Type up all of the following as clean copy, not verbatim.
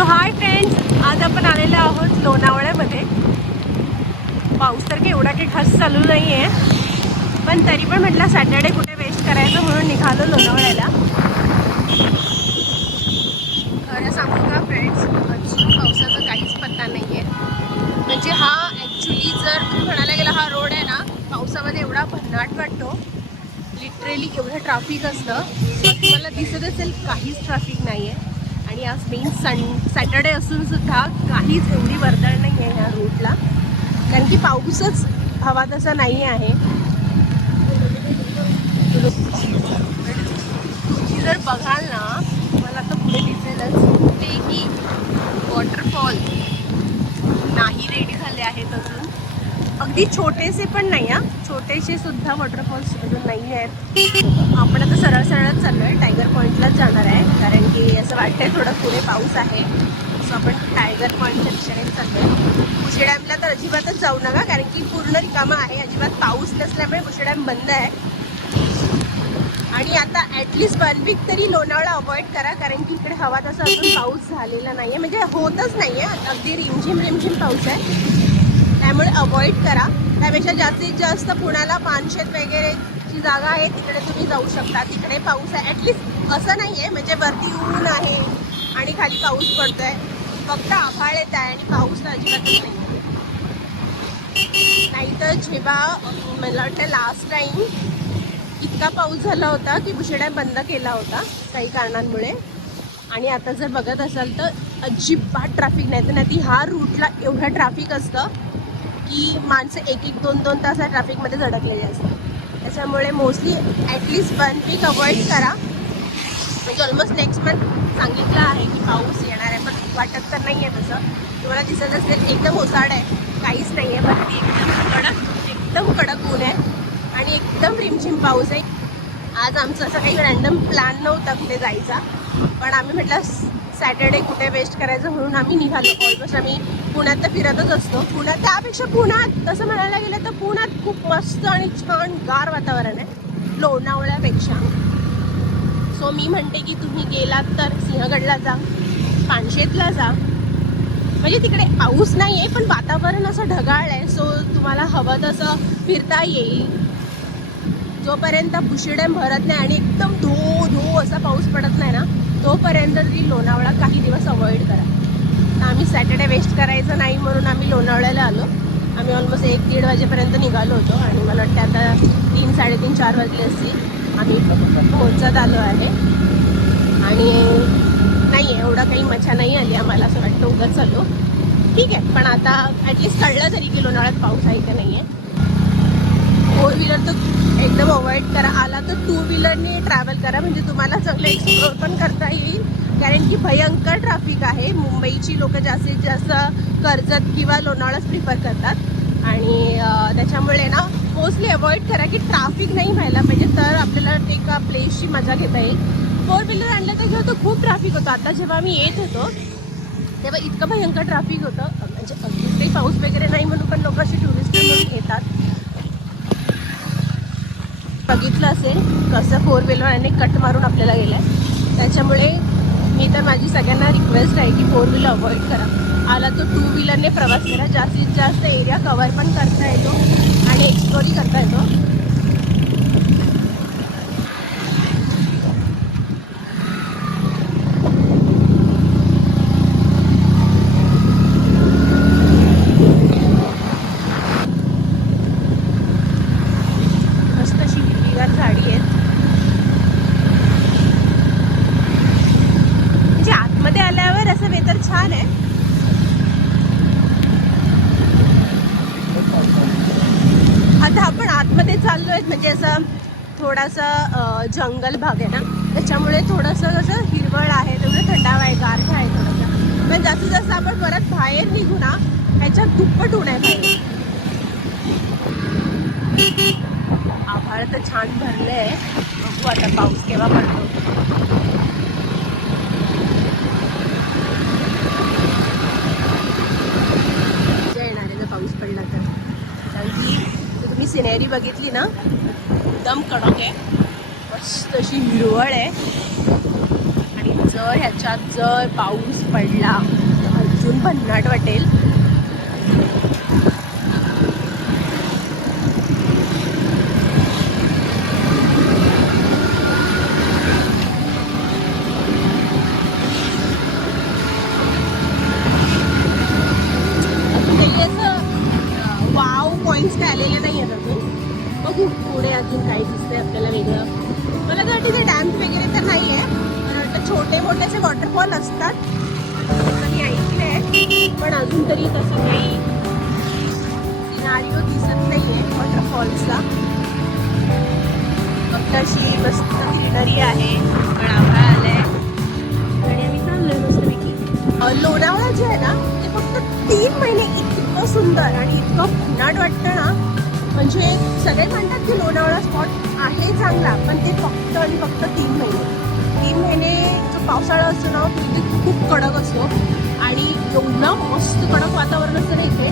So hi friends, आज आपण आलेलो आहोत लोणावळ्यामध्ये. पाऊस तर काही एवढा काही खास चालू नाही आहे, पण तरी पण म्हटलं सॅटर्डे कुठे वेस्ट करायचं म्हणून निघालो लोणावळ्याला. खरं सांगू का फ्रेंड्स, अजून पावसाचा काहीच पत्ता नाही आहे. म्हणजे हा ॲक्च्युली जर तुम्ही म्हणायला गेला हा रोड आहे ना, पावसामध्ये एवढा भन्नाट वाटतो. लिटरली एवढं ट्रॅफिक असतं. तुम्हाला दिसत असेल काहीच ट्रॅफिक नाही आहे. आणि आज मेन सॅटर्डे असून सुद्धा काहीच एवढी वर्दळ नाही आहे ह्या रूटला, कारण की पाऊसच हवा तसा नाही आहे. तुम्ही जर बघाल ना, मला तर पुढे दिसेलच कुठेही वॉटरफॉल नाही रेडी झाले आहेत अजून. अगदी छोटेसे पण नाही हा, छोटेसे सुद्धा वॉटरफॉल्स अजून नाही आहेत. आपण आता सरळ सरळच चाललो आहे, टायगर पॉईंटलाच जाणार आहे, कारण की असं वाटतंय थोडं पुढे पाऊस आहे. सो आपण टायगर पॉईंटच्या दिशेने चाललो आहे. बुशी डॅमला तर अजिबातच जाऊ नका, कारण की पूर्ण रिकामा आहे. अजिबात पाऊस नसल्यामुळे बुशी डॅम बंद आहे. आणि आता ॲटलिस्ट 1 वीक तरी लोणावळा अवॉइड करा, कारण की इकडे हवा तसा अजून पाऊस झालेला नाही आहे, म्हणजे होतच नाही आहे. अगदी रिमझिम पाऊस आहे, त्यामुळे अवॉइड करा. त्यापेक्षा जास्तीत जास्त पुण्याला पानशेत वगैरेची जागा आहे, तिकडे तुम्ही जाऊ शकता. तिकडे पाऊस आहे, ॲटलिस्ट असं नाही आहे म्हणजे वरती ऊन आहे आणि खाली पाऊस पडतो आहे. फक्त आभाळ येत आहे आणि पाऊस तर अजिबातच नाही तर जेव्हा मला वाटतं लास्ट टाईम इतका पाऊस झाला होता की बुशी डॅम बंद केला होता काही कारणांमुळे. आणि आता जर बघत असाल तर अजिबात ट्रॅफिक नाही. तर नाही ह्या रूटला एवढं ट्रॅफिक असतं की माणसं 1-2 तास ट्रॅफिकमध्ये झडकलेले असतात. त्याच्यामुळे मोस्टली ॲटलिस्ट 1 वीक अवॉइड करा. म्हणजे ऑलमोस्ट नेक्स्ट मंथ सांगितलं आहे की पाऊस येणार आहे, पण वाटत तर नाही आहे तसं. तुम्हाला दिसत असेल एकदम ओसाड आहे, काहीच नाही आहे. पण ती एकदम कडक ऊन आहे आणि एकदम रिमझिम पाऊस आहे. आज आमचं असं काही रँडम प्लॅन नव्हता कुठे जायचा, पण आम्ही म्हटलं सॅटर्डे कुठे वेस्ट करायचं म्हणून आम्ही निघालो. ऑलमोस्ट आम्ही पुण्यात तर फिरतच असतो. त्यापेक्षा पुण्यात तसं म्हणायला गेलं तर पुण्यात खूप मस्त आणि छान गार वातावरण आहे लोणावळ्यापेक्षा. सो मी म्हणते की तुम्ही गेलात तर सिंहगडला जा, पानशेतला जा. म्हणजे तिकडे पाऊस नाही आहे, पण वातावरण असं ढगाळ आहे. सो तुम्हाला हवं तसं फिरता येईल. जोपर्यंत बुशी डॅम भरत नाही आणि एकदम धो असा पाऊस पडत नाही ना, तोपर्यंत तरी लोणावळा काही दिवस अवॉइड करा. आम्ही सॅटर्डे वेस्ट करायचं नाही म्हणून आम्ही लोणावळ्याला आलो. आम्ही ऑलमोस्ट 1-1:30 वाजेपर्यंत निघालो होतो आणि मला वाटतं आता 3-3:30-4 वाजले असतील आम्ही पोहोचत आलो आहे. आणि नाही एवढा काही मजा नाही आली आम्हाला, असं वाटतं उगाच चाललो. ठीक आहे, पण आता ॲटलिस्ट कळलं तरी की लोणावळ्यात पाऊस आहे का नाही आहे. 4 व्हीलर तर एकदम अवॉइड करा. आला तर 2 व्हीलरने ट्रॅव्हल करा, म्हणजे तुम्हाला चांगलं एक्सप्लोर पण करता येईल. कारण की भयंकर ट्रॅफिक आहे. मुंबईची लोक जास्तीत जास्त कर्जत किंवा लोणावळाच प्रिफर करतात आणि त्याच्यामुळे ना मोस्टली अवॉइड करा की ट्रॅफिक नाही व्हायला पाहिजे, तर आपल्याला एका प्लेसची मजा घेता येईल. 4 व्हीलर आणलं तर घेऊ, तो खूप ट्रॅफिक होतं. आता जेव्हा आम्ही येत होतो तेव्हा इतकं भयंकर ट्रॅफिक होतं. म्हणजे अगदीच काही पाऊस वगैरे नाही म्हणून पण लोक अशी टुरिस्ट म्हणून येतात. बघितलं असेल कसं 4 व्हीलरने कट मारून आपल्याला गेलं आहे. त्याच्यामुळे मी तर माझी सगळ्यांना रिक्वेस्ट आहे की 4 व्हीलर अवॉइड करा. आला तो 2 व्हीलरने प्रवास करा, जास्तीत जास्त एरिया कवर पण करता येतो आणि एक्सप्लोरही करता येतो. मस्त अशी हिरवीगार झाडी आहेत. म्हणजे आतमध्ये आल्यावर असं वेदर छान आहे. आता आपण आतमध्ये चाललो आहेत, म्हणजे असं थोडासा जंगल भाग आहे ना, त्याच्यामुळे थोडंसं कसं हिरवळ आहे, तेवढं थंडावा आहे, गारठा आहे थोडासा. पण जास्तीत जास्त आपण परत बाहेर निघू ना, ह्याच्यात दुप्पट ऊन आहे बाहेर. आभाळ तर छान भरले आहे, बघू आता पाऊस केव्हा पडतो. मजा येणार आहे जर पाऊस पडला तर. कारण की तुम्ही सिनेरी बघितली ना, एकदम कडक आहे, मस्त अशी हिरवळ आहे आणि तर ह्याच्यात जर पाऊस पडला तर अजून भन्नाट वाटेल. वाव पॉइंट्स काय आलेले नाही आहेत अजून. बघू पुढे अजून काय दिसतंय आपल्याला वेगळं. मला तर वाटतं डॅम्स वगैरे तर नाही आहे. मला वाटतं छोटे मोठेसे वॉटरफॉल असतात मी ऐकलंय, पण अजून तरी तसं काही सिनारिओ दिसत नाही आहे वॉटरफॉल्सचा. फक्त अशी मस्त ग्रीनरी आहे, पण आभाळ आलंय आणि आम्ही चाललोय मस्तपैकी. लोणावळा जे आहे ना ते फक्त 3 महिने इतकं सुंदर आणि इतकं भन्नाट वाटतं ना. म्हणजे सगळे म्हणतात की लोणावळा स्पॉट आहे चांगला, पण ते फक्त आणि फक्त 3 महिने जो पावसाळा असतो ना तो खूप कडक असतो आणि एवढं मस्त कडक वातावरण असतं ना इथे,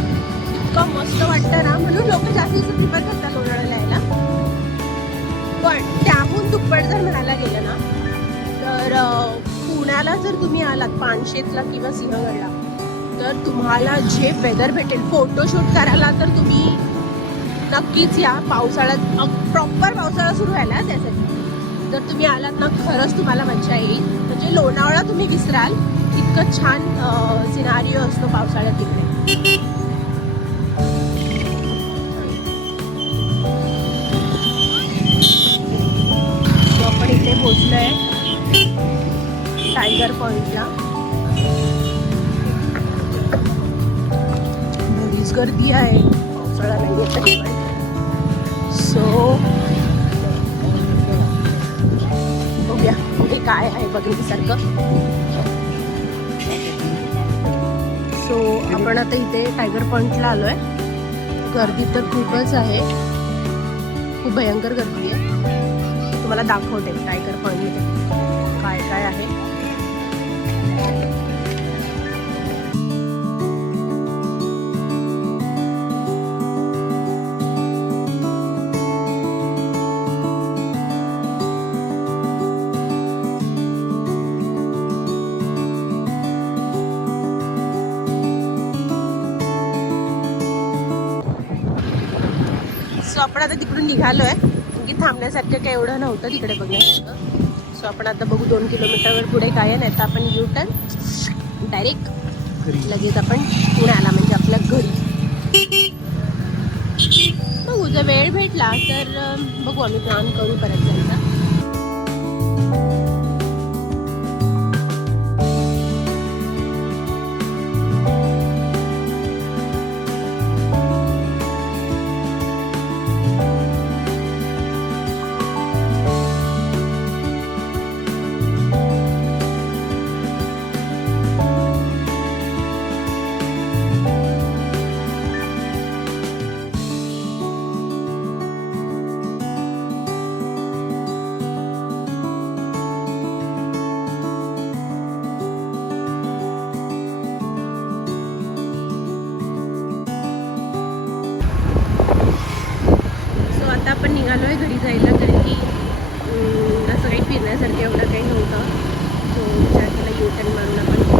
इतकं मस्त वाटतं ना. म्हणून लोक जास्तीत प्रिफर करतात लोणावळ्याला यायला. पण त्याहून दुप्पट जर म्हणायला गेलं ना तर पुण्याला जर तुम्ही आलात पानशेतला किंवा सिंहगडला तर तुम्हाला जे वेदर भेटेल फोटोशूट करायला तर तुम्ही नक्कीच या. पावसाळ्यात प्रॉपर पावसाळा सुरू व्हायला त्यासाठी जर तुम्ही आलात ना खरंच तुम्हाला मजा येईल. म्हणजे लोणावळा तुम्ही विसराल, इतकं छान सिनारिओ असतो पावसाळ्यात तिकडे. आपण इथे पोहोचलोय टायगर पॉइंटला. बरीच गर्दी आहे, पावसाळा नाही आहे पण. सो बघूया इथे काय आहे बघण्यासारखं. सो आपण आता इथे टायगर पॉइंटला आलोय. गर्दी तर खूपच आहे, खूप भयंकर गर्दी आहे. तुम्हाला दाखवते टायगर पॉइंटमध्ये काय काय आहे. सो आपण आता तिकडून निघालोय की थांबण्यासारखं काही एवढं नव्हतं तिकडे बघण्यासारखं. सो आपण आता बघू 2 किलोमीटरवर पुढे काय आहे, नाही तर आपण यू टर्न डायरेक्ट लगेच आपण पुण्याला म्हणजे आपल्या घरी. बघू जर वेळ भेटला तर बघू आम्ही प्लॅन करू परत जायचा. आपण निघालोय घरी जायला, कारण की असं काही फिरण्यासारखं एवढं काही नव्हतं. सो विचार केला यू टर्न मारून आपण